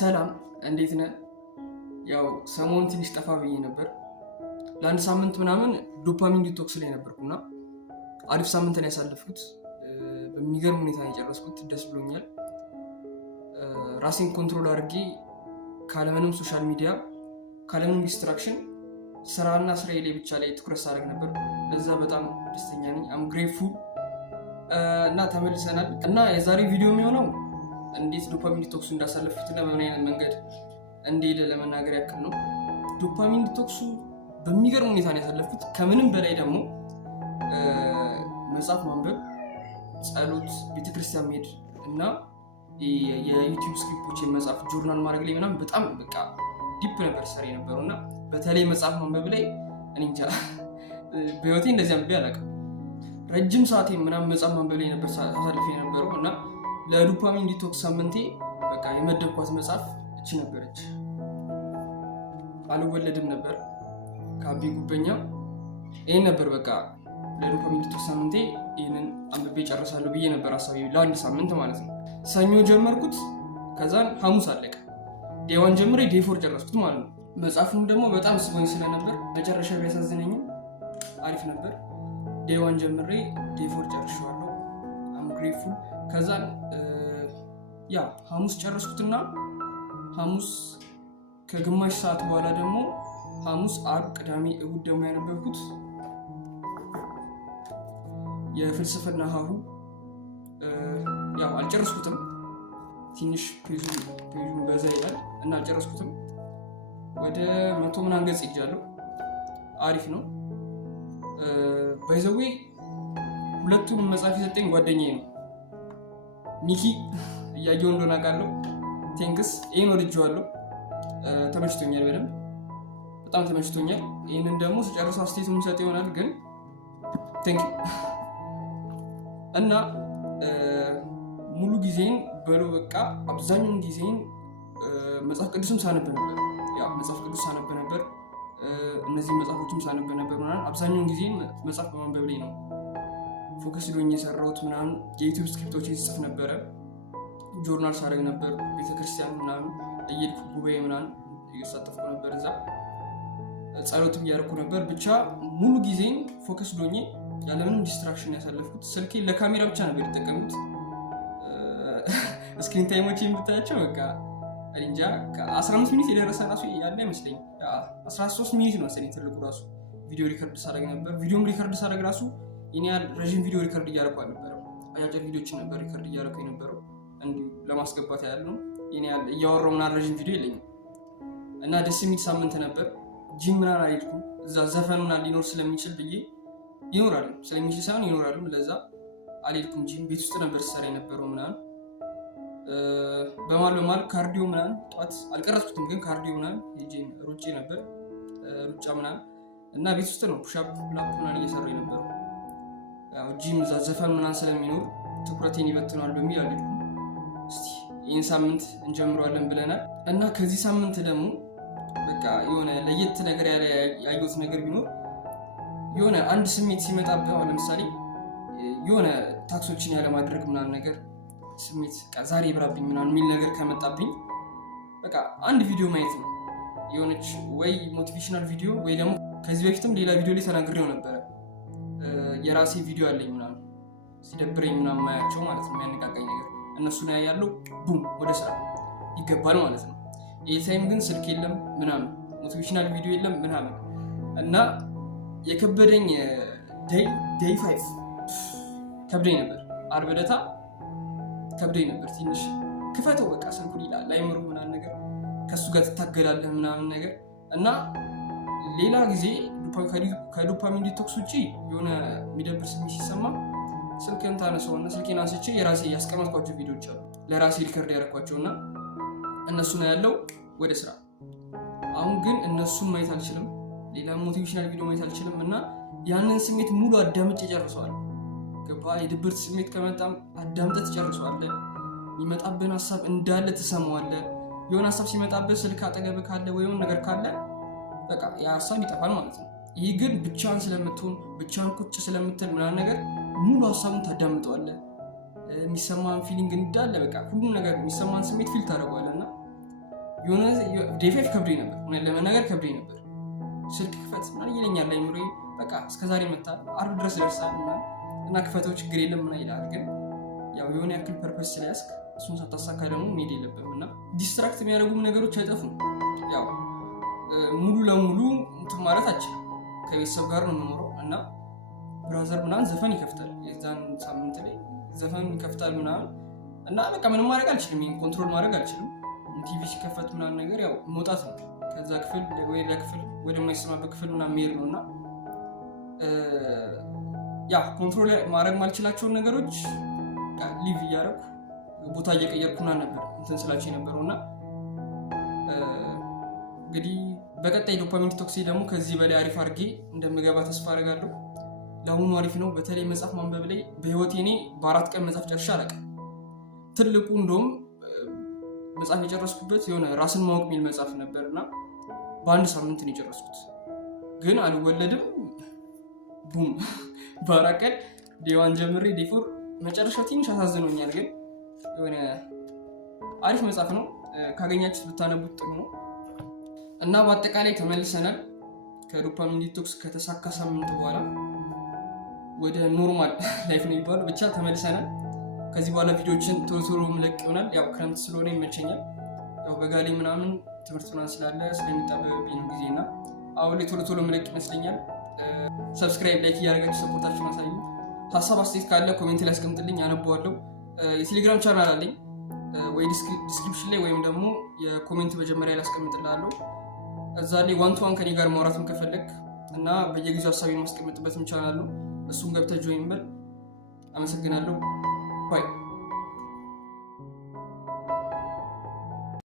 ሰላም እንዴት ነህ? ያው ሰሞኑን ትንሽ ጠፋ ብዬ ነበር። ለአንድ ሳምንት ምናምን ዶፓሚን ዲቶክስ ላይ ነበርኩና አሪፍ ሳምንትን ያሳለፍኩት በሚገርም ሁኔታ የጨረስኩት ደስ ብሎኛል። ራሴን ኮንትሮል አድርጌ ካለምንም ሶሻል ሚዲያ ካለምንም ዲስትራክሽን ስራና ስራዬ ላይ ብቻ ላይ ትኩረት ሳደርግ ነበር። ለዛ በጣም ደስተኛ ነኝ። አም ግሬትፉል እና ተመልሰናል እና የዛሬ ቪዲዮ የሚሆነው እንዴት ዶፓሚን ዲቶክሱ እንዳሳለፍኩትና በምን አይነት መንገድ እንደሄደ ለመናገር ያክል ነው። ዶፓሚን ዲቶክሱ በሚገርም ሁኔታ ነው ያሳለፍኩት። ከምንም በላይ ደግሞ መጽሐፍ ማንበብ፣ ጸሎት፣ ቤተክርስቲያን መሄድ እና የዩቲዩብ ስክሪፕቶችን መጽሐፍ ጆርናል ማድረግ ላይ ምናምን በጣም በቃ ዲፕ ነበር ሰሪ ነበረው እና በተለይ መጽሐፍ ማንበብ ላይ እኔ እንጃ በህይወቴ እንደዚህ አንብቤ አላውቅም። ረጅም ሰዓቴ ምናምን መጽሐፍ ማንበብ ላይ ነበር አሳልፌ የነበረው እና ለዶፓሚን ዲቶክስ ሳምንቴ በቃ የመደብኳት መጽሐፍ እቺ ነበረች። አልወለድም ነበር ከአቤ ጉበኛ። ይሄን ነበር በቃ ለዶፓሚን ዲቶክስ ሳምንቴ ይሄንን አንብቤ ጨርሳለሁ ብዬ ነበር ሀሳቤ፣ ለአንድ ሳምንት ማለት ነው። ሰኞ ጀመርኩት፣ ከዛን ሐሙስ አለቀ። ዴዋን ጀምሬ ዴፎር ጨረስኩት ማለት ነው። መጽሐፉም ደግሞ በጣም ስቦኝ ስለነበር መጨረሻ ቢያሳዝነኝም አሪፍ ነበር። ዴዋን ጀምሬ ዴፎር ጨርሻለሁ። አም ግሬትፉል። ከዛን ያ ሐሙስ ጨረስኩትና ሐሙስ ከግማሽ ሰዓት በኋላ ደግሞ ሐሙስ፣ አርብ፣ ቅዳሜ፣ እሁድ ደግሞ ያነበብኩት የፍልስፍና ሀሁ። ያው አልጨረስኩትም፣ ትንሽ ፔጁ በዛ ይላል እና አልጨረስኩትም። ወደ 100 ምናምን ገጽ ይጃለሁ። አሪፍ ነው። ባይ ዘ ዌይ ሁለቱም መጽሐፍ የሰጠኝ ጓደኛዬ ነው ሚኪ። እያየው እንደሆነ አውቃለሁ። ቴንክስ። ይሄን ወድጄዋለሁ፣ ተመችቶኛል፣ በጣም ተመችቶኛል። ይሄንን ደግሞ ስጨርሰው አስተያየት የምሰጥ ይሆናል፣ ግን ቴንክ ዩ። እና ሙሉ ጊዜን በቃ አብዛኛውን ጊዜን መጽሐፍ ቅዱስም ሳነብ ነበር። ያው መጽሐፍ ቅዱስ ሳነብ ነበር፣ እነዚህ መጽሐፎችም ሳነብ ነበር ምናምን። አብዛኛውን ጊዜን መጽሐፍ በማንበብ ላይ ነው ፎከስ ዶኝ የሰራሁት ምናምን። የዩቲዩብ ስክሪፕቶችን ጽፍ ነበረ፣ ጆርናል ሳደርግ ነበር፣ ቤተክርስቲያን ምናምን እየሄድኩ ጉባኤ ምናምን እየተሳተፍኩ ነበር፣ እዛ ጸሎትም እያደረኩ ነበር። ብቻ ሙሉ ጊዜን ፎከስ ዶኝ ያለምንም ዲስትራክሽን ያሳለፍኩት። ስልኬን ለካሜራ ብቻ ነበር የተጠቀምኩት። ስክሪን ታይሞች የምታያቸው በቃ እንጃ ከ15 ሚኒት የደረሰ ራሱ ያለ አይመስለኝ። 13 ሚኒት ነው መሰለኝ ትልቁ ራሱ። ቪዲዮ ሪከርድ ሳደርግ ነበር። ቪዲዮም ሪከርድ ሳደርግ ራሱ እኔ ረዥም ቪዲዮ ሪከርድ እያደረኩ አልነበረም፣ አጫጭር ቪዲዮችን ነበር ሪከርድ እያደረኩ የነበረው። እንዲሁ ለማስገባት ያህል ነው። እኔ እያወራሁ ምናምን ረዥም ቪዲዮ የለኝም እና ደስ የሚል ሳምንት ነበር። ጂም ምናምን አልሄድኩም። እዛ ዘፈን ምናምን ሊኖር ስለሚችል ብዬ ይኖራሉ ስለሚችል ሳይሆን ይኖራሉ፣ ለዛ አልሄድኩም። ጂም ቤት ውስጥ ነበር ስሰራ የነበረው ምናምን። በማል ካርዲዮ ምናምን ጠዋት አልቀረጽኩትም፣ ግን ካርዲዮ ምናምን ሩጬ ነበር፣ ሩጫ ምናምን እና ቤት ውስጥ ነው ፑሻፕ ላፕ ምናምን እየሰራ የነበረው። ያው ጂም እዛ ዘፈን ምናምን ስለሚኖር ትኩረቴን ይበትናል በሚል አልሄድኩም። እስቲ ይህን ሳምንት እንጀምረዋለን ብለናል እና ከዚህ ሳምንት ደግሞ በቃ የሆነ ለየት ነገር ያየሁት ነገር ቢኖር የሆነ አንድ ስሜት ሲመጣብህ፣ አሁን ለምሳሌ የሆነ ታክሶችን ያለማድረግ ምናምን ነገር ስሜት ዛሬ ይብራብኝ ምናምን የሚል ነገር ከመጣብኝ በቃ አንድ ቪዲዮ ማየት ነው። የሆነች ወይ ሞቲቬሽናል ቪዲዮ ወይ ደግሞ ከዚህ በፊትም ሌላ ቪዲዮ ላይ ተናግሬው ነበረ። የራሴ ቪዲዮ አለኝ ምናምን ሲደብረኝ ምናምን ማያቸው ማለት ነው፣ የሚያነቃቃኝ ነገር እነሱን ያያለው። ቡም ወደ ስራ ይገባል ማለት ነው። ይህ ታይም ግን ስልክ የለም ምናምን፣ ሞቲቬሽናል ቪዲዮ የለም ምናምን እና የከበደኝ ዴይ 5 ከብደኝ ነበር። ዓርብ ዕለት ከብደኝ ነበር ትንሽ። ክፈተው በቃ ስልኩን ይላል ላይምሩ ምናምን ነገር፣ ከሱ ጋር ትታገላለህ ምናምን ነገር እና ሌላ ጊዜ ከዶፓሚን ዲቶክስ ውጭ የሆነ የሚደብር ስሜት ሲሰማ ስልክን ታነሳውና ስልኬን አንስቼ የራሴ ያስቀመጥኳቸው ቪዲዮዎች አሉ ለራሴ ሪከርድ ያደረኳቸው እና እነሱን ያለው ወደ ስራ። አሁን ግን እነሱን ማየት አልችልም፣ ሌላ ሞቲቬሽናል ቪዲዮ ማየት አልችልም እና ያንን ስሜት ሙሉ አዳምጬ ጨርሰዋል። ገባ? የድብርት ስሜት ከመጣም አዳምጠህ ትጨርሰዋለህ። የሚመጣብህን ሀሳብ እንዳለ ትሰማዋለህ። የሆነ ሀሳብ ሲመጣብህ ስልክ አጠገብህ ካለ ወይም ነገር ካለ በቃ ያ ሀሳብ ይጠፋል ማለት ነው። ይህ ግን ብቻን ስለምትሆን ብቻን ቁጭ ስለምትል ምናምን ነገር ሙሉ ሀሳቡን ታዳምጠዋለህ። የሚሰማን ፊሊንግ እንዳለ በቃ ሁሉም ነገር የሚሰማን ስሜት ፊል ታደርገዋለህ እና የሆነ ዴፌፍ ከብዶኝ ነበር፣ ለመናገር ከብዶኝ ነበር። ስልክ ክፈት ምናምን ይለኛል አይምሮዬ። በቃ እስከዛሬ መታ አርብ ድረስ ደርሳል እና ክፈተው ችግር የለም ምናምን ይላል። ግን ያው የሆነ ያክል ፐርፐስ ስለያዝክ እሱን ሳታሳካ ደግሞ መሄድ የለብህም እና ዲስትራክት የሚያደርጉም ነገሮች አይጠፉም። ያው ሙሉ ለሙሉ እንትን ማለት አችልም። ከቤተሰብ ጋር ነው የምኖረው እና ብራዘር ምናምን ዘፈን ይከፍታል፣ የዛን ሳምንት ላይ ዘፈን ይከፍታል ምናምን እና በቃ ምንም ማድረግ አልችልም፣ ይሄን ኮንትሮል ማድረግ አልችልም። ቲቪ ሲከፈት ምናምን ነገር ያው መውጣት ነው ከዛ ክፍል ወይ ለክፍል ወደማይሰማበት ክፍል ምናምን መሄድ ነው እና ያ ኮንትሮል ማድረግ ማልችላቸውን ነገሮች ሊቭ እያደረኩ ቦታ እየቀየርኩና ነበር እንትን ስላቸው የነበረው እና እንግዲህ በቀጣይ ዶፓሚን ዲቶክስ ደግሞ ከዚህ በላይ አሪፍ አድርጌ እንደምገባ ተስፋ አደርጋለሁ። ለአሁኑ አሪፍ ነው። በተለይ መጽሐፍ ማንበብ ላይ በህይወቴ እኔ በ4 ቀን መጽሐፍ ጨርሼ አላውቅም። ትልቁ እንደውም መጽሐፍ የጨረስኩበት የሆነ ራስን ማወቅ የሚል መጽሐፍ ነበር እና በ1 ሳምንት ነው የጨረስኩት። ግን አልወለድም ቡም በ4 ቀን ዴዋን ጀምሬ ዴፎር መጨረሻው ትንሽ አሳዝኖኛል። ግን የሆነ አሪፍ መጽሐፍ ነው፣ ካገኛችሁት ብታነቡት ጥሩ ነው እና በአጠቃላይ ተመልሰናል። ከዶፓሚን ዲቶክስ ከተሳካ ሳምንት በኋላ ወደ ኖርማል ላይፍ ነው የሚባለው ብቻ ተመልሰናል። ከዚህ በኋላ ቪዲዮዎችን ቶሎ ምለቅ ይሆናል። ያው ክረምት ስለሆነ ይመቸኛል። ያው በጋሌ ምናምን ትምህርት ምናምን ስላለ ስለሚጣበብብኝ ነው ጊዜና አሁን ላይ ቶሎ ምለቅ ይመስለኛል። ሰብስክራይብ፣ ላይክ እያደረጋችሁ ሰፖርታችሁን አሳዩ። ሀሳብ አስተያየት ካለ ኮሜንት ላይ አስቀምጥልኝ፣ አነበዋለሁ። የቴሌግራም ቻናል አለኝ ወይ ዲስክሪፕሽን ላይ ወይም ደግሞ የኮሜንት መጀመሪያ ላይ አስቀምጥልሃለሁ። እዛ ላይ ዋን ቱ ዋን ከኔ ጋር ማውራትም ከፈለግ እና በየጊዜው ሀሳቤን ማስቀምጥበትም ቻናል ነው። እሱን ገብተህ ጆይን በል። አመሰግናለሁ። ባይ